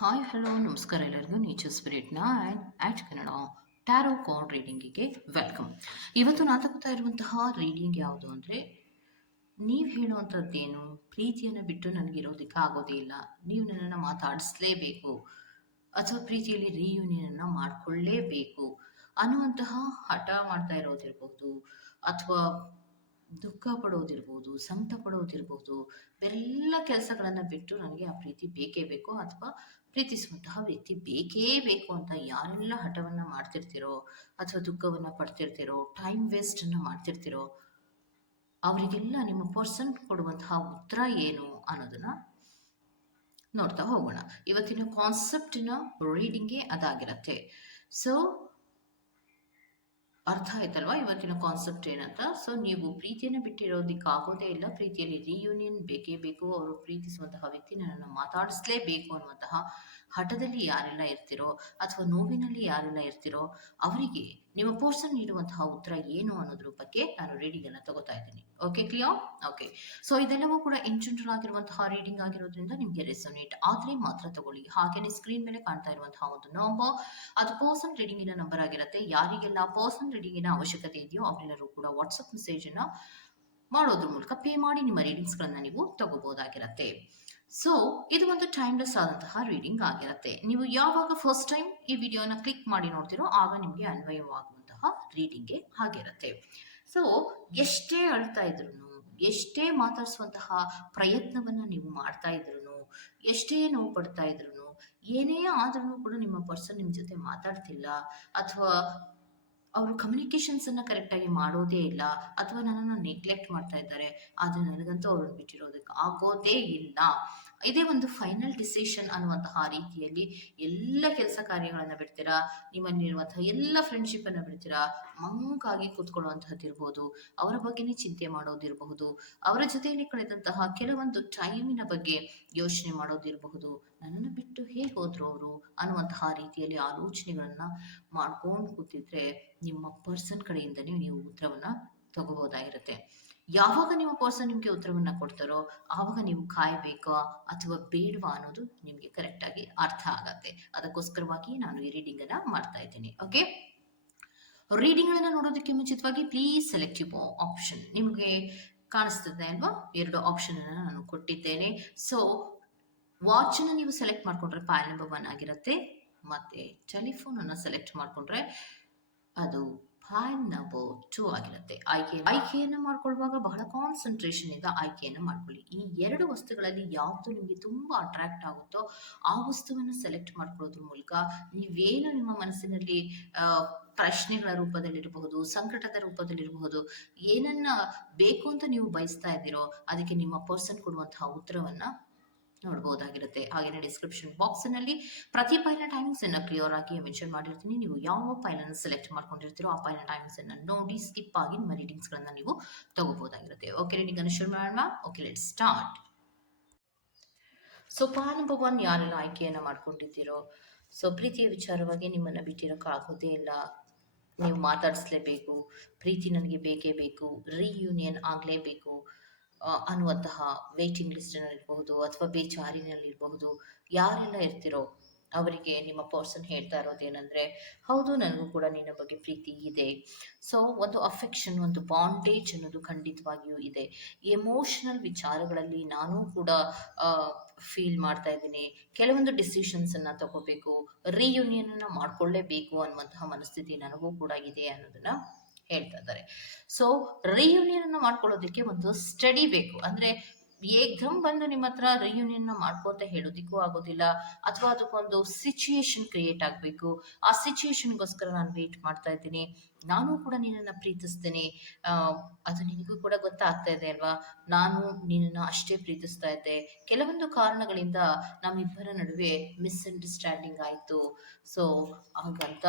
Hi hello ನಮಸ್ಕಾರ ಎಲ್ಲರಿಗೂ nature ಸ್ಪಿರಿಟ್ನ and at Kannada tarot card ರೀಡಿಂಗಿಗೆ ವೆಲ್ಕಮ್. ಇವತ್ತು ನಾನು ತಗೋತಾ ಇರುವಂತಹ ರೀಡಿಂಗ್ ಯಾವುದು ಅಂದರೆ, ನೀವು ಹೇಳುವಂಥದ್ದೇನು, ಪ್ರೀತಿಯನ್ನು ಬಿಟ್ಟು ನನಗಿರೋದಕ್ಕೆ ಆಗೋದೇ ಇಲ್ಲ, ನೀವು ನನ್ನನ್ನು ಮಾತಾಡಿಸ್ಲೇಬೇಕು ಅಥವಾ ಪ್ರೀತಿಯಲ್ಲಿ ರೀಯೂನಿಯನನ್ನು ಮಾಡಿಕೊಳ್ಳೇಬೇಕು ಅನ್ನುವಂತಹ ಹಠ ಮಾಡ್ತಾ ಇರೋದಿರ್ಬೋದು, ಅಥವಾ ದುಃಖ ಪಡೋದಿರ್ಬೋದು, ಸಂಕಟ ಪಡೋದಿರ್ಬೋದು, ಬೇರೆಲ್ಲ ಕೆಲಸಗಳನ್ನು ಬಿಟ್ಟು ನನಗೆ ಆ ಪ್ರೀತಿ ಬೇಕೇ ಬೇಕು ಅಥವಾ ಪ್ರೀತಿಸುವಂತಹ ವ್ಯಕ್ತಿ ಬೇಕೇ ಬೇಕು ಅಂತ ಯಾರೆಲ್ಲ ಹಠವನ್ನು ಮಾಡ್ತಿರ್ತೀರೋ ಅಥವಾ ದುಃಖವನ್ನು ಪಡ್ತಿರ್ತೀರೋ, ಟೈಮ್ ವೇಸ್ಟನ್ನು ಮಾಡ್ತಿರ್ತೀರೋ, ಅವರಿಗೆಲ್ಲ ನಿಮ್ಮ ಪರ್ಸನ್ ಕೊಡುವಂತಹ ಉತ್ತರ ಏನು ಅನ್ನೋದನ್ನ ನೋಡ್ತಾ ಹೋಗೋಣ. ಇವತ್ತಿನ ಕಾನ್ಸೆಪ್ಟಿನ ರೀಡಿಂಗೇ ಅದಾಗಿರತ್ತೆ. ಸೊ ಅರ್ಥ ಆಯ್ತಲ್ವಾ ಇವತ್ತಿನ ಕಾನ್ಸೆಪ್ಟ್ ಏನಂತ. ಸೊ ನೀವು ಪ್ರೀತಿಯನ್ನು ಬಿಟ್ಟಿರೋದಕ್ಕೆ ಆಗೋದೇ ಇಲ್ಲ, ಪ್ರೀತಿಯಲ್ಲಿ ರಿಯೂನಿಯನ್ ಬೇಕೇ ಬೇಕು, ಅವರು ಪ್ರೀತಿಸುವಂತಹ ವ್ಯಕ್ತಿ ನನ್ನನ್ನು ಮಾತಾಡಿಸ್ಲೇಬೇಕು ಅನ್ನುವಂತಹ ಹಠದಲ್ಲಿ ಯಾರೆಲ್ಲ ಇರ್ತಿರೋ ಅಥವಾ ನೋವಿನಲ್ಲಿ ಯಾರೆಲ್ಲ ಇರ್ತಿರೋ ಅವರಿಗೆ ನಿಮ್ಮ ಪರ್ಸನ್ ನೀಡುವಂತಹ ಉತ್ತರ ಏನು ಅನ್ನೋದ್ರ ಬಗ್ಗೆ ನಾನು ರೀಡಿಂಗ್ ಅನ್ನು ತಗೋತಾ ಇದ್ದೀನಿ. Okay, clear? ಓಕೆ. ಸೊ ಇದೆಲ್ಲವೂ ಕೂಡ ಇನ್ ಜನರಲ್ ಆಗಿರುವಂತಹ ರೀಡಿಂಗ್ ಆಗಿರೋದ್ರಿಂದ ನಿಮಗೆ ರೆಸೊನೇಟ್ ಆದರೆ ಮಾತ್ರ ತಗೊಳ್ಳಿ. ಹಾಗೇನೆ ಸ್ಕ್ರೀನ್ ಮೇಲೆ ಕಾಣ್ತಾ ಇರುವಂತಹ ಒಂದು ನಂಬರ್, ಅದು ಪರ್ಸನ್ ರೀಡಿಂಗಿನ ನಂಬರ್ ಆಗಿರುತ್ತೆ. ಯಾರಿಗೆಲ್ಲ ಪರ್ಸನ್ ರೀಡಿಂಗಿನ ಅವಶ್ಯಕತೆ ಇದೆಯೋ ಅವರೆಲ್ಲರೂ ಕೂಡ ವಾಟ್ಸಪ್ ಮೆಸೇಜ್ ಅನ್ನ ಮಾಡೋದ್ರ ಮೂಲಕ ಪೇ ಮಾಡಿ ನಿಮ್ಮ ರೀಡಿಂಗ್ಸ್ ಗಳನ್ನ ನೀವು ತಗೋಬಹುದಾಗಿರುತ್ತೆ. ಸೊ ಇದು ಒಂದು ಟೈಮ್ಲೆಸ್ ಆದಂತಹ ರೀಡಿಂಗ್ ಆಗಿರುತ್ತೆ. ನೀವು ಯಾವಾಗ ಫಸ್ಟ್ ಟೈಮ್ ಈ ವಿಡಿಯೋನ ಕ್ಲಿಕ್ ಮಾಡಿ ನೋಡ್ತಿರೋ ಆಗ ನಿಮಗೆ ಅನ್ವಯವಾಗುವಂತಹ ರೀಡಿಂಗ್ಗೆ ಆಗಿರುತ್ತೆ. ಸೊ ಎಷ್ಟೇ ಅಳ್ತಾ ಇದ್ರು, ಎಷ್ಟೇ ಮಾತಾಡಿಸುವಂತಹ ಪ್ರಯತ್ನವನ್ನ ನೀವು ಮಾಡ್ತಾ ಇದ್ರು, ಎಷ್ಟೇ ನೋವು ಪಡ್ತಾ ಇದ್ರು, ಏನೇ ಆದ್ರೂ ಕೂಡ ನಿಮ್ಮ ಪರ್ಸನ್ ನಿಮ್ಮ ಜೊತೆ ಮಾತಾಡ್ತಿಲ್ಲ ಅಥವಾ ಅವರು ಕಮ್ಯುನಿಕೇಶನ್ಸ್ ಅನ್ನ ಕರೆಕ್ಟ್ ಆಗಿ ಮಾಡೋದೇ ಇಲ್ಲ ಅಥವಾ ನನ್ನನ್ನು ನೆಗ್ಲೆಕ್ಟ್ ಮಾಡ್ತಾ ಇದ್ದಾರೆ, ಆದ್ರೆ ನನಗಂತೂ ಅವ್ರನ್ನ ಬಿಟ್ಟಿರೋದಕ್ಕೆ ಆಗೋದೇ ಇಲ್ಲ, ಇದೇ ಒಂದು ಫೈನಲ್ ಡಿಸಿಷನ್ ಅನ್ನುವಂತಹ ರೀತಿಯಲ್ಲಿ ಎಲ್ಲ ಕೆಲಸ ಕಾರ್ಯಗಳನ್ನ ಬಿಡ್ತೀರಾ, ನಿಮ್ಮಲ್ಲಿರುವಂತಹ ಎಲ್ಲ ಫ್ರೆಂಡ್ಶಿಪ್ ಅನ್ನ ಬಿಡ್ತೀರಾ, ಮಂಕಾಗಿ ಕೂತ್ಕೊಳ್ಳುವಂತಹದ್ದು ಇರಬಹುದು, ಅವರ ಬಗ್ಗೆನೇ ಚಿಂತೆ ಮಾಡೋದಿರಬಹುದು, ಅವರ ಜೊತೆಯಲ್ಲಿ ಕಳೆದಂತಹ ಕೆಲವೊಂದು ಟೈಮಿನ ಬಗ್ಗೆ ಯೋಚನೆ ಮಾಡೋದಿರಬಹುದು, ನನ್ನನ್ನು ಬಿಟ್ಟು ಹೇಗೆ ಹೋದ್ರು ಅವರು ಅನ್ನುವಂತಹ ರೀತಿಯಲ್ಲಿ ಆಲೋಚನೆಗಳನ್ನ ಮಾಡ್ಕೊಂಡು ಕೂತಿದ್ರೆ ನಿಮ್ಮ ಪರ್ಸನ್ ಕಡೆಯಿಂದನೇ ನೀವು ಉತ್ತರವನ್ನ ತಗೋಬಹುದಾಗಿರುತ್ತೆ. ಯಾವಾಗ ನಿಮ್ಮ ಪರ್ಸನ್ ನಿಮ್ಗೆ ಉತ್ತರವನ್ನ ಕೊಡ್ತಾರೋ ಆವಾಗ ನೀವು ಕಾಯ್ಬೇಕಾ ಅಥವಾ ಬೇಡವಾ ಅನ್ನೋದು ನಿಮ್ಗೆ ಕರೆಕ್ಟ್ ಆಗಿ ಅರ್ಥ ಆಗತ್ತೆ. ಅದಕ್ಕೋಸ್ಕರವಾಗಿ ನಾನು ಈ ರೀಡಿಂಗ್ ಅನ್ನ ಮಾಡ್ತಾ ಇದ್ದೀನಿ. ಓಕೆ, ರೀಡಿಂಗ್ ಗಳನ್ನ ನೋಡೋದಕ್ಕೆ ಮುಂಚಿತವಾಗಿ ಪ್ಲೀಸ್ ಸೆಲೆಕ್ಟ್ ಯುವ ಆಪ್ಷನ್. ನಿಮಗೆ ಕಾಣಿಸ್ತದೆ ಅಲ್ವಾ, 2 ಆಪ್ಷನ್ ಅನ್ನ ನಾನು ಕೊಟ್ಟಿದ್ದೇನೆ. ಸೊ ವಾಚ್ ಅನ್ನ ನೀವು ಸೆಲೆಕ್ಟ್ ಮಾಡ್ಕೊಂಡ್ರೆ ಪೈಲ್ ನಂಬರ್ 1 ಆಗಿರುತ್ತೆ, ಮತ್ತೆ ಟೆಲಿಫೋನ್ ಅನ್ನ ಸೆಲೆಕ್ಟ್ ಮಾಡ್ಕೊಂಡ್ರೆ ಅದು ಫೈಲ್ ನಂಬರ್ 2 ಆಗಿರುತ್ತೆ. ಆಯ್ಕೆಯನ್ನು ಮಾಡ್ಕೊಳ್ಳುವಾಗ ಬಹಳ ಕಾನ್ಸಂಟ್ರೇಷನ್ ಇಂದ ಆಯ್ಕೆಯನ್ನು ಮಾಡ್ಕೊಳ್ಳಿ. ಈ 2 ವಸ್ತುಗಳಲ್ಲಿ ಯಾವುದು ನಿಮಗೆ ತುಂಬಾ ಅಟ್ರಾಕ್ಟ್ ಆಗುತ್ತೋ ಆ ವಸ್ತುವನ್ನು ಸೆಲೆಕ್ಟ್ ಮಾಡ್ಕೊಳ್ಳೋದ್ರ ಮೂಲಕ ನೀವೇನು ನಿಮ್ಮ ಮನಸ್ಸಿನಲ್ಲಿ ಪ್ರಶ್ನೆಗಳ ರೂಪದಲ್ಲಿರಬಹುದು, ಸಂಕಟದ ರೂಪದಲ್ಲಿರಬಹುದು, ಏನನ್ನ ಬೇಕು ಅಂತ ನೀವು ಬಯಸ್ತಾ ಇದ್ದೀರೋ ಅದಕ್ಕೆ ನಿಮ್ಮ ಪರ್ಸನ್ ಕೊಡುವಂತಹ ಉತ್ತರವನ್ನ ನೋಡಬಹುದಾಗಿರುತ್ತೆ. ಹಾಗೆಯೇ ಡಿಸ್ಕ್ರಿಪ್ಷನ್ ಬಾಕ್ಸ್ ನಲ್ಲಿ ಪ್ರತಿ ಫೈಲ್ನ ಟೈಮಿಂಗ್ಸ್ ಅನ್ನ ಕ್ಲಿಯರ್ ಆಗಿ ಮೆನ್ಷನ್ ಮಾಡಿರ್ತೀನಿ. ನೀವು ಯಾವ ಫೈಲ್ ಅನ್ನು ಸೆಲೆಕ್ಟ್ ಮಾಡ್ಕೊಂಡಿರ್ತೀರೋ ಆ ಫೈಲ್ನ ಟೈಮಿಂಗ್ಸ್ ಅನ್ನ ನೋಡಿ ಸ್ಕಿಪ್ ಆಗಿ ನಿಮ್ಮ ರೀಡಿಂಗ್ಸ್ ಗಳನ್ನ ನೀವು ತಗೋಬಹುದಾಗಿರುತ್ತೆ. ಓಕೆ, ರೀಡಿಂಗ್ ಅನ್ನು ಶುರು ಮಾಡೋಣ. Okay, let's start. So file number 1 ಯಾರೆಲ್ಲ ಆಯ್ಕೆಯನ್ನ ಮಾಡ್ಕೊಂಡಿದ್ದೀರೋ, ಸೊ ಪ್ರೀತಿಯ ವಿಚಾರವಾಗಿ ನಿಮ್ಮನ್ನ ಬಿಟ್ಟಿರೋಕ್ಕಾಗೋದೇ ಇಲ್ಲ, ನೀವು ಮಾತಾಡಿಸ್ಲೇಬೇಕು, ಪ್ರೀತಿ ನನಗೆ ಬೇಕೇ ಬೇಕು, ರಿಯೂನಿಯನ್ ಆಗಲೇಬೇಕು ಅನ್ನುವಂತಹ ವೇಟಿಂಗ್ ಲಿಸ್ಟ್ನಲ್ಲಿರಬಹುದು ಅಥವಾ ಬೇಜಾರಿನಲ್ಲಿರಬಹುದು, ಯಾರೆಲ್ಲ ಇರ್ತಿರೋ ಅವರಿಗೆ ನಿಮ್ಮ ಪರ್ಸನ್ ಹೇಳ್ತಾ ಇರೋದೇನೆಂದರೆ, ಹೌದು ನನಗೂ ಕೂಡ ನಿನ್ನ ಬಗ್ಗೆ ಪ್ರೀತಿ ಇದೆ. ಸೊ ಒಂದು ಅಫೆಕ್ಷನ್, ಒಂದು ಬಾಂಡೇಜ್ ಅನ್ನೋದು ಖಂಡಿತವಾಗಿಯೂ ಇದೆ. ಎಮೋಷನಲ್ ವಿಚಾರಗಳಲ್ಲಿ ನಾನು ಕೂಡ ಫೀಲ್ ಮಾಡ್ತಾ ಇದ್ದೀನಿ, ಕೆಲವೊಂದು ಡಿಸಿಷನ್ಸನ್ನು ತಗೋಬೇಕು, ರಿಯೂನಿಯನನ್ನು ಮಾಡಿಕೊಳ್ಳೇಬೇಕು ಅನ್ನುವಂತಹ ಮನಸ್ಥಿತಿ ನನಗೂ ಕೂಡ ಇದೆ ಅನ್ನೋದನ್ನು ಹೇಳ್ತಾ ಇದ್ದಾರೆ. ಸೊ ರಿಯೂನಿಯನ್ ಮಾಡ್ಕೊಳ್ಳೋದಕ್ಕೆ ಒಂದು ಸ್ಟಡಿ ಬೇಕು. ಅಂದ್ರೆ ಏಕ್ದಮ್ ಬಂದು ನಿಮ್ಮ ಹತ್ರ ರಿಯೂನಿಯನ್ ಮಾಡ್ಕೋತ ಹೇಳೋದಿಕ್ಕೂ ಆಗೋದಿಲ್ಲ, ಅಥವಾ ಅದಕ್ಕೊಂದು ಸಿಚುಯೇಷನ್ ಕ್ರಿಯೇಟ್ ಆಗಬೇಕು. ಆ ಸಿಚುಯೇಷನ್ಗೋಸ್ಕರ ನಾನು ವೇಟ್ ಮಾಡ್ತಾ ಇದ್ದೀನಿ, ನಾನು ಕೂಡ ನಿನ್ನನ್ನು ಪ್ರೀತಿಸ್ತೇನೆ, ಅದು ನಿನಗೂ ಕೂಡ ಗೊತ್ತಾಗ್ತಾ ಇದೆ ಅಲ್ವಾ, ನಾನು ನಿನ್ನನ್ನು ಅಷ್ಟೇ ಪ್ರೀತಿಸ್ತಾ ಇದ್ದೆ, ಕೆಲವೊಂದು ಕಾರಣಗಳಿಂದ ನಮ್ಮಿಬ್ಬರ ನಡುವೆ ಮಿಸ್ಅಂಡರ್ಸ್ಟ್ಯಾಂಡಿಂಗ್ ಆಯಿತು, ಸೊ ಹಾಗಂತ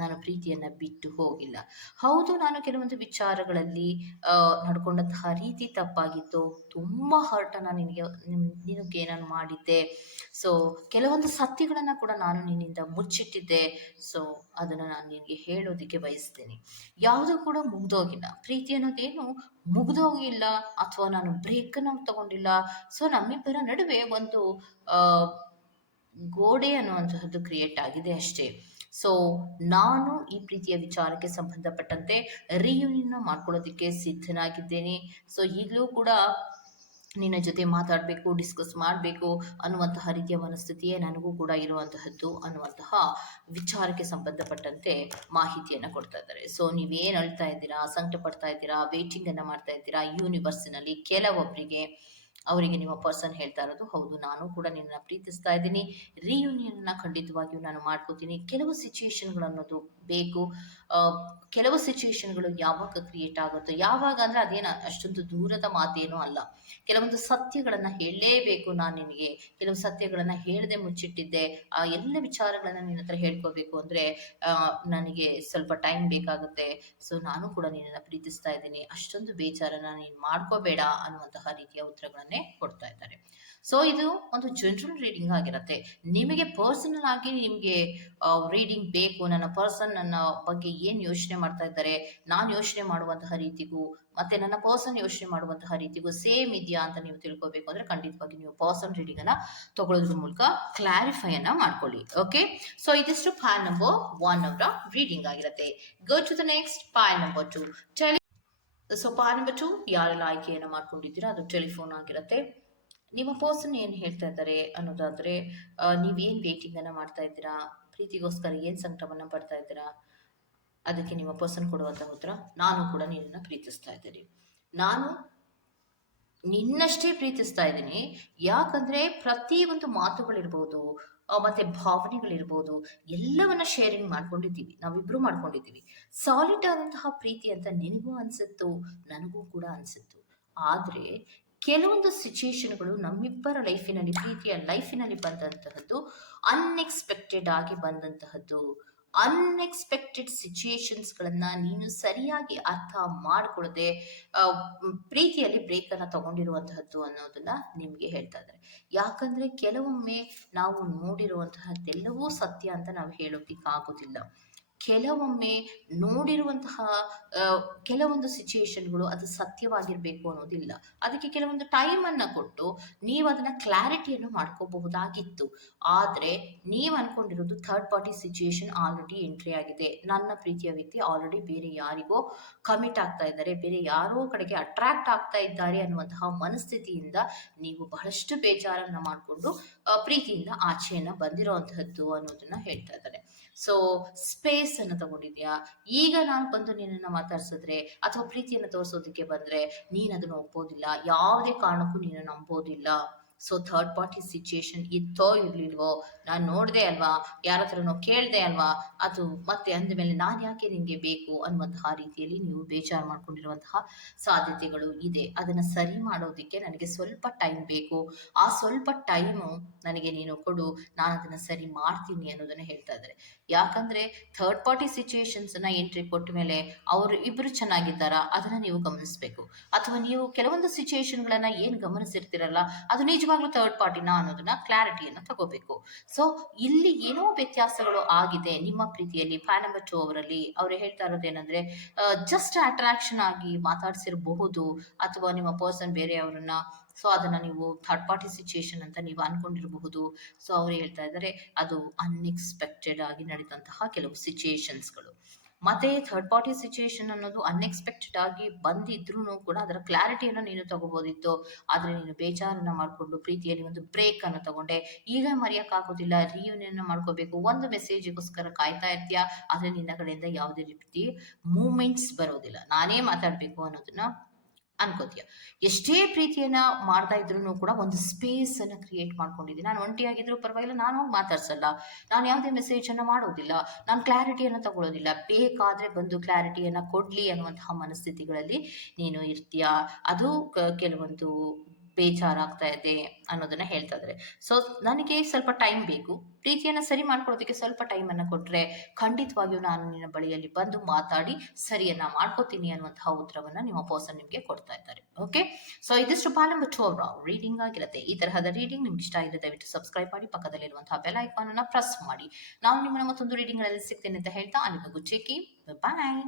ನಾನು ಪ್ರೀತಿಯನ್ನು ಬಿಟ್ಟು ಹೋಗಿಲ್ಲ. ಹೌದು, ನಾನು ಕೆಲವೊಂದು ವಿಚಾರಗಳಲ್ಲಿ ನಡ್ಕೊಂಡಂತಹ ರೀತಿ ತಪ್ಪಾಗಿತ್ತು, ತುಂಬ ಹರ್ಟನ್ನು ನಿನಗೆ ನಾನು ಮಾಡಿದ್ದೆ, ಸೊ ಕೆಲವೊಂದು ಸತ್ಯಗಳನ್ನು ಕೂಡ ನಾನು ನಿನ್ನಿಂದ ಮುಚ್ಚಿಟ್ಟಿದ್ದೆ, ಸೊ ಅದನ್ನು ನಾನು ನಿನಗೆ ಹೇಳೋದಕ್ಕೆ ಬಯಸ್ತೇನೆ. ಯಾವುದೂ ಕೂಡ ಮುಗ್ದೋಗಿಲ್ಲ, ಪ್ರೀತಿ ಅನ್ನೋದೇನು ಮುಗ್ದೋಗಿಲ್ಲ ಅಥವಾ ನಾನು ಬ್ರೇಕನ್ನು ತಗೊಂಡಿಲ್ಲ. ಸೊ ನಮ್ಮಿಬ್ಬರ ನಡುವೆ ಒಂದು ಗೋಡೆ ಅನ್ನುವಂತಹದ್ದು ಕ್ರಿಯೇಟ್ ಆಗಿದೆ ಅಷ್ಟೇ. ಸೊ ನಾನು ಈ ಪ್ರೀತಿಯ ವಿಚಾರಕ್ಕೆ ಸಂಬಂಧಪಟ್ಟಂತೆ ರಿಯೂನಿಯನ್ ಮಾಡ್ಕೊಳ್ಳೋದಕ್ಕೆ ಸಿದ್ಧನಾಗಿದ್ದೇನೆ. ಸೊ ಈಗಲೂ ಕೂಡ ನಿನ್ನ ಜೊತೆ ಮಾತಾಡಬೇಕು, ಡಿಸ್ಕಸ್ ಮಾಡಬೇಕು ಅನ್ನುವಂತಹ ರೀತಿಯ ಮನಸ್ಥಿತಿಯೇ ನನಗೂ ಕೂಡ ಇರುವಂತಹದ್ದು ಅನ್ನುವಂತಹ ವಿಚಾರಕ್ಕೆ ಸಂಬಂಧಪಟ್ಟಂತೆ ಮಾಹಿತಿಯನ್ನು ಕೊಡ್ತಾ ಇದ್ದಾರೆ. ಸೊ ನೀವೇನು ಅಳ್ತಾ ಇದ್ದೀರಾ, ಸಂಕಟ ಪಡ್ತಾ ಇದ್ದೀರಾ, ವೇಟಿಂಗ್ ಅನ್ನ ಮಾಡ್ತಾ ಇದ್ದೀರಾ ಯೂನಿವರ್ಸಿನಲ್ಲಿ ಕೆಲವೊಬ್ಬರಿಗೆ, ಅವರಿಗೆ ನಿಮ್ಮ ಪರ್ಸನ್ ಹೇಳ್ತಾ ಇರೋದು ಹೌದು, ನಾನು ಕೂಡ ನಿನ್ನ ಪ್ರೀತಿಸ್ತಾ ಇದ್ದೀನಿ, ರಿಯೂನಿಯನ್ನ ಖಂಡಿತವಾಗಿಯೂ ನಾನು ಮಾಡ್ಕೋತೀನಿ. ಕೆಲವು ಸಿಚುಯೇಷನ್ಗಳು ಅನ್ನೋದು ಬೇಕು. ಆ, ಕೆಲವು ಸಿಚುಯೇಷನ್ಗಳು ಯಾವಾಗ ಕ್ರಿಯೇಟ್ ಆಗುತ್ತೋ, ಯಾವಾಗ ಅಂದ್ರೆ ಅದೇನು ಅಷ್ಟೊಂದು ದೂರದ ಮಾತೇನೂ ಅಲ್ಲ. ಕೆಲವೊಂದು ಸತ್ಯಗಳನ್ನ ಹೇಳಲೇಬೇಕು ನಾನು ನಿನಗೆ, ಕೆಲವು ಸತ್ಯಗಳನ್ನ ಹೇಳದೆ ಮುಚ್ಚಿಟ್ಟಿದ್ದೆ, ಆ ಎಲ್ಲ ವಿಚಾರಗಳನ್ನ ನಿನ್ನ ಹತ್ರ ಹೇಳ್ಕೋಬೇಕು ಅಂದ್ರೆ ಆ, ನನಗೆ ಸ್ವಲ್ಪ ಟೈಮ್ ಬೇಕಾಗುತ್ತೆ. ಸೊ ನಾನು ಕೂಡ ನಿನ್ನನ್ನ ಪ್ರೀತಿಸ್ತಾ ಇದ್ದೀನಿ, ಅಷ್ಟೊಂದು ಬೇಜಾರನ್ನ ನೀನು ಮಾಡ್ಕೋಬೇಡ ಅನ್ನುವಂತಹ ರೀತಿಯ ಉತ್ತರಗಳನ್ನೇ ಕೊಡ್ತಾ ಇದ್ದಾರೆ. ಸೊ ಇದು ಒಂದು ಜನರಲ್ ರೀಡಿಂಗ್ ಆಗಿರುತ್ತೆ. ನಿಮಗೆ ಪರ್ಸನಲ್ ಆಗಿ ನಿಮಗೆ ರೀಡಿಂಗ್ ಬೇಕು, ನನ್ನ ಪರ್ಸನ್ ನನ್ನ ಬಗ್ಗೆ ಏನು ಯೋಚನೆ ಮಾಡ್ತಾ ಇದ್ದಾರೆ, ನಾನು ಯೋಚನೆ ಮಾಡುವಂತಹ ರೀತಿಗೂ ಮತ್ತೆ ನನ್ನ ಪರ್ಸನ್ ಯೋಚನೆ ಮಾಡುವಂತಹ ರೀತಿಗೂ ಸೇಮ್ ಇದೆಯಾ ಅಂತ ನೀವು ತಿಳ್ಕೋಬೇಕು ಅಂದ್ರೆ ಖಂಡಿತವಾಗಿ ನೀವು ಪರ್ಸನ್ ರೀಡಿಂಗ್ ಅನ್ನ ತಗೊಳ್ಳೋದ್ರ ಮೂಲಕ ಕ್ಲಾರಿಫೈ ಅನ್ನ ಮಾಡ್ಕೊಳ್ಳಿ. ಓಕೆ, ಸೊ ಇದಿಷ್ಟು ಫೈಲ್ ನಂಬರ್ 1 ಅವರ ರೀಡಿಂಗ್ ಆಗಿರುತ್ತೆ. Go to the next file number 2. So file number 2 ಯಾರೆಲ್ಲ ಆಯ್ಕೆಯನ್ನ ಮಾಡ್ಕೊಂಡಿದ್ದೀರಾ ಅದು ಟೆಲಿಫೋನ್ ಆಗಿರುತ್ತೆ. ನಿಮ್ಮ ಪರ್ಸನ್ ಏನು ಹೇಳ್ತಾ ಇದ್ದಾರೆ ಅನ್ನೋದಾದ್ರೆ, ನೀವೇನು ವೇಟಿಂಗ್ ಅನ್ನ ಮಾಡ್ತಾ ಇದ್ದೀರಾ, ಪ್ರೀತಿಗೋಸ್ಕರ ಏನು ಸಂಕಟವನ್ನ ಪಡ್ತಾ ಇದ್ದೀರಾ, ಅದಕ್ಕೆ ನಿಮ್ಮ ಪರ್ಸನ್ ಕೊಡುವಂತಹ ಉತ್ತರ ನಾನು ಕೂಡ ನಿನ್ನನ್ನು ಪ್ರೀತಿಸ್ತಾ ಇದ್ದೀನಿ, ನಾನು ನಿನ್ನಷ್ಟೇ ಪ್ರೀತಿಸ್ತಾ ಇದ್ದೀನಿ. ಯಾಕಂದ್ರೆ ಪ್ರತಿ ಒಂದು ಮಾತುಗಳಿರ್ಬೋದು, ಮತ್ತೆ ಭಾವನೆಗಳಿರ್ಬೋದು, ಎಲ್ಲವನ್ನ ಶೇರಿಂಗ್ ಮಾಡ್ಕೊಂಡಿದ್ದೀವಿ, ನಾವಿಬ್ರು ಮಾಡ್ಕೊಂಡಿದ್ದೀವಿ. ಸಾಲಿಡ್ ಆದಂತಹ ಪ್ರೀತಿ ಅಂತ ನಿನಗೂ ಅನ್ಸಿತ್ತು, ನನಗೂ ಕೂಡ ಅನ್ಸಿತ್ತು. ಆದ್ರೆ ಕೆಲವೊಂದು ಸಿಚುಯೇಷನ್ಗಳು ನಮ್ಮಿಬ್ಬರ ಲೈಫಿನಲ್ಲಿ, ಪ್ರೀತಿಯ ಲೈಫಿನಲ್ಲಿ ಬಂದಂತಹದ್ದು ಅನ್ಎಕ್ಸ್ಪೆಕ್ಟೆಡ್ ಆಗಿ ಬಂದಂತಹದ್ದು. ಅನ್ಎಕ್ಸ್ಪೆಕ್ಟೆಡ್ ಸಿಚುಯೇಷನ್ಸ್ಗಳನ್ನ ನೀನು ಸರಿಯಾಗಿ ಅರ್ಥ ಮಾಡ್ಕೊಳ್ಳದೆ ಪ್ರೀತಿಯಲ್ಲಿ ಬ್ರೇಕ್ ಅನ್ನ ತಗೊಂಡಿರುವಂತಹದ್ದು ಅನ್ನೋದನ್ನ ನಿಮ್ಗೆ ಹೇಳ್ತಾ ಇದ್ದಾರೆ. ಯಾಕಂದ್ರೆ ಕೆಲವೊಮ್ಮೆ ನಾವು ನೋಡಿರುವಂತಹದ್ದೆಲ್ಲವೂ ಸತ್ಯ ಅಂತ ನಾವು ಹೇಳೋದಿಕ್ ಆಗೋದಿಲ್ಲ. ಕೆಲವೊಮ್ಮೆ ನೋಡಿರುವಂತಹ ಕೆಲವೊಂದು ಸಿಚುಯೇಷನ್ಗಳು ಅದು ಸತ್ಯವಾಗಿರ್ಬೇಕು ಅನ್ನೋದಿಲ್ಲ. ಅದಕ್ಕೆ ಕೆಲವೊಂದು ಟೈಮ್ ಅನ್ನ ಕೊಟ್ಟು ನೀವು ಅದನ್ನ ಕ್ಲಾರಿಟಿಯನ್ನು ಮಾಡ್ಕೋಬಹುದಾಗಿತ್ತು. ಆದ್ರೆ ನೀವು ಅನ್ಕೊಂಡಿರೋದು third party situation already entry ಆಗಿದೆ, ನನ್ನ ಪ್ರೀತಿಯ ವ್ಯಕ್ತಿ ಆಲ್ರೆಡಿ ಬೇರೆ ಯಾರಿಗೋ ಕಮಿಟ್ ಆಗ್ತಾ ಇದ್ದಾರೆ, ಬೇರೆ ಯಾರೋ ಕಡೆಗೆ ಅಟ್ರಾಕ್ಟ್ ಆಗ್ತಾ ಇದ್ದಾರೆ ಅನ್ನುವಂತಹ ಮನಸ್ಥಿತಿಯಿಂದ ನೀವು ಬಹಳಷ್ಟು ಬೇಜಾರನ್ನ ಮಾಡಿಕೊಂಡು ಪ್ರೀತಿಯಿಂದ ಆಚೆಯನ್ನ ಬಂದಿರುವಂತಹದ್ದು ಅನ್ನೋದನ್ನ ಹೇಳ್ತಾ ಇದ್ದಾರೆ. ಸೊ ಸ್ಪೇಸ್ ಅನ್ನು ತಗೊಂಡಿದ್ಯಾ, ಈಗ ನಾನು ಬಂದು ನಿನ್ನನ್ನು ಮಾತಾಡ್ಸಿದ್ರೆ ಅಥವಾ ಪ್ರೀತಿಯನ್ನು ತೋರಿಸೋದಕ್ಕೆ ಬಂದ್ರೆ ನೀನ್ ಅದನ್ನು ಒಪ್ಪೋದಿಲ್ಲ, ಯಾವುದೇ ಕಾರಣಕ್ಕೂ ನೀನು ನಂಬೋದಿಲ್ಲ. ಸೊ ಥರ್ಡ್ ಪಾರ್ಟಿ ಸಿಚುಯೇಷನ್ ಇತ್ತೋ ಇರ್ಲಿಲ್ವೋ, ನಾನು ನೋಡ್ದೆ ಅಲ್ವಾ, ಯಾರ ಹತ್ರನೋ ಕೇಳ್ದೆ ಅಲ್ವಾ, ಅದು ಮತ್ತೆ ಅಂದಮೇಲೆ ನಾನು ಯಾಕೆ ನಿಂಗೆ ಬೇಕು ಅನ್ನುವಂತಹ ರೀತಿಯಲ್ಲಿ ನೀವು ಬೇಜಾರು ಮಾಡ್ಕೊಂಡಿರುವಂತಹ ಸಾಧ್ಯತೆಗಳು ಇದೆ. ಅದನ್ನ ಸರಿ ಮಾಡೋದಕ್ಕೆ ನನಗೆ ಸ್ವಲ್ಪ ಟೈಮ್ ಬೇಕು, ಆ ಸ್ವಲ್ಪ ಟೈಮು ನನಗೆ ನೀನು ಕೊಡು, ನಾನು ಅದನ್ನ ಸರಿ ಮಾಡ್ತೀನಿ ಅನ್ನೋದನ್ನ ಹೇಳ್ತಾ ಇದ್ದಾರೆ. ಯಾಕಂದ್ರೆ ಥರ್ಡ್ ಪಾರ್ಟಿ ಸಿಚುಯೇಷನ್ಸ್ ನ ಎಂಟ್ರಿ ಕೊಟ್ಟ ಮೇಲೆ ಅವರು ಇಬ್ರು ಚೆನ್ನಾಗಿದ್ದಾರಾ ಅದನ್ನ ನೀವು ಗಮನಿಸಬೇಕು. ಅಥವಾ ನೀವು ಕೆಲವೊಂದು ಸಿಚುಯೇಷನ್ಗಳನ್ನ ಏನ್ ಗಮನಿಸಿರ್ತಿರಲ್ಲ ಅದು ನಿಜವಾಗ್ಲೂ ಥರ್ಡ್ ಪಾರ್ಟಿನ ಅನ್ನೋದನ್ನ ಕ್ಲಾರಿಟಿಯನ್ನ ತಗೋಬೇಕು. ಸೊ ಇಲ್ಲಿ ಏನೋ ವ್ಯತ್ಯಾಸಗಳು ಆಗಿದೆ ನಿಮ್ಮ ಪ್ರೀತಿಯಲ್ಲಿ. ಫೈಲ್ ನಂಬರ್ 2 ಅವರಲ್ಲಿ ಅವ್ರು ಹೇಳ್ತಾ ಇರೋದೇನಂದ್ರೆ, ಜಸ್ಟ್ ಅಟ್ರಾಕ್ಷನ್ ಆಗಿ ಮಾತಾಡ್ಸಿರಬಹುದು ಅಥವಾ ನಿಮ್ಮ ಪರ್ಸನ್ ಬೇರೆಯವರನ್ನ, ಸೊ ಅದನ್ನ ನೀವು ಥರ್ಡ್ ಪಾರ್ಟಿ ಸಿಚುಯೇಷನ್ ಅಂತ ನೀವು ಅನ್ಕೊಂಡಿರಬಹುದು. ಸೊ ಅವ್ರು ಹೇಳ್ತಾ ಇದ್ದಾರೆ ಅದು ಅನ್ಎಕ್ಸ್ಪೆಕ್ಟೆಡ್ ಆಗಿ ನಡೆದಂತಹ ಕೆಲವು ಸಿಚುಯೇಷನ್ಸ್ಗಳು. ಮತ್ತೆ ಥರ್ಡ್ ಪಾರ್ಟಿ ಸಿಚುಯೇಷನ್ ಅನ್ನೋದು ಅನ್ಎಕ್ಸ್ಪೆಕ್ಟೆಡ್ ಆಗಿ ಬಂದಿದ್ರು ಕೂಡ ಅದರ ಕ್ಲಾರಿಟಿಯನ್ನು ನೀನು ತಗೋಬಹುದಿತ್ತು. ಆದ್ರೆ ನೀನು ಬೇಜಾರನ್ನ ಮಾಡ್ಕೊಂಡು ಪ್ರೀತಿಯಲ್ಲಿ ಒಂದು ಬ್ರೇಕ್ ಅನ್ನು ತಗೊಂಡೆ. ಈಗ ಮರೆಯಕ್ಕಾಗೋದಿಲ್ಲ, ರಿಯೂನಿಯನ್ ಮಾಡ್ಕೋಬೇಕು, ಒಂದು ಮೆಸೇಜ್ಗೋಸ್ಕರ ಕಾಯ್ತಾ ಇರ್ತೀಯ, ಆದ್ರೆ ನಿನ್ನ ಕಡೆಯಿಂದ ಯಾವುದೇ ರೀತಿ ಮೂಮೆಂಟ್ಸ್ ಬರೋದಿಲ್ಲ, ನಾನೇ ಮಾತಾಡ್ಬೇಕು ಅನ್ನೋದನ್ನ ಅನ್ಕೋತೀಯ. ಎಷ್ಟೇ ಪ್ರೀತಿಯನ್ನ ಮಾಡ್ತಾ ಇದ್ರು ಕೂಡ ಒಂದು ಸ್ಪೇಸ್ ಅನ್ನ ಕ್ರಿಯೇಟ್ ಮಾಡ್ಕೊಂಡಿದ್ದೀನಿ, ನಾನು ಒಂಟಿಯಾಗಿದ್ರು ಪರವಾಗಿಲ್ಲ, ನಾನು ಹೋಗಿ ಮಾತಾಡ್ಸಲ್ಲ, ನಾನು ಯಾವುದೇ ಮೆಸೇಜ್ ಅನ್ನ ಮಾಡೋದಿಲ್ಲ, ನಾನು ಕ್ಲಾರಿಟಿಯನ್ನ ತಗೊಳ್ಳೋದಿಲ್ಲ, ಬೇಕಾದ್ರೆ ಬಂದು ಕ್ಲಾರಿಟಿಯನ್ನ ಕೊಡ್ಲಿ ಅನ್ನುವಂತಹ ಮನಸ್ಥಿತಿಗಳಲ್ಲಿ ನೀನು ಇರ್ತೀಯ. ಅದು ಕೆಲವೊಂದು ಬೇಜಾರಾಗ್ತಾ ಇದೆ ಅನ್ನೋದನ್ನ ಹೇಳ್ತಾ ಇದ್ದಾರೆ. ಸೊ ನನಗೆ ಸ್ವಲ್ಪ ಟೈಮ್ ಬೇಕು, ಪ್ರೀತಿಯನ್ನ ಸರಿ ಮಾಡ್ಕೊಳ್ಳೋದಕ್ಕೆ ಸ್ವಲ್ಪ ಟೈಮ್ ಅನ್ನ ಕೊಟ್ರೆ ಖಂಡಿತವಾಗಿಯೂ ನಾನು ನಿನ್ನ ಬಳಿಯಲ್ಲಿ ಬಂದು ಮಾತಾಡಿ ಸರಿಯನ್ನ ಮಾಡ್ಕೋತೀನಿ ಅನ್ನುವಂತಹ ಉತ್ತರವನ್ನ ನಿಮ್ಮ ಪರ್ಸನ್ ನಿಮ್ಗೆ ಕೊಡ್ತಾ ಇದ್ದಾರೆ. ಓಕೆ, ಸೊ ಇದಿಷ್ಟು ಫೈಲ್ ನಂಬರ್ 2 ಅವರ ರೀಡಿಂಗ್ ಆಗಿರುತ್ತೆ. ಈ ತರಹದ ರೀಡಿಂಗ್ ನಿಮ್ಗೆ ಇಷ್ಟ ಆಗಿದೆ ದಯವಿಟ್ಟು ಸಬ್ಸ್ಕ್ರೈಬ್ ಮಾಡಿ, ಪಕ್ಕದಲ್ಲಿರುವಂತಹ ಬೆಲ್ ಐಕಾನ್ ಅನ್ನ ಪ್ರೆಸ್ ಮಾಡಿ. ನಾನು ನಿಮ್ಮನ್ನ ಮತ್ತೊಂದು ರೀಡಿಂಗ್ ಗಳಲ್ಲಿ ಸಿಗ್ತೇನೆ ಅಂತ ಹೇಳ್ತಾ ಅಲ್ಲಿವರೆಗೂ ಟೇಕ್ ಕೇರ್, ಬಾಯ್.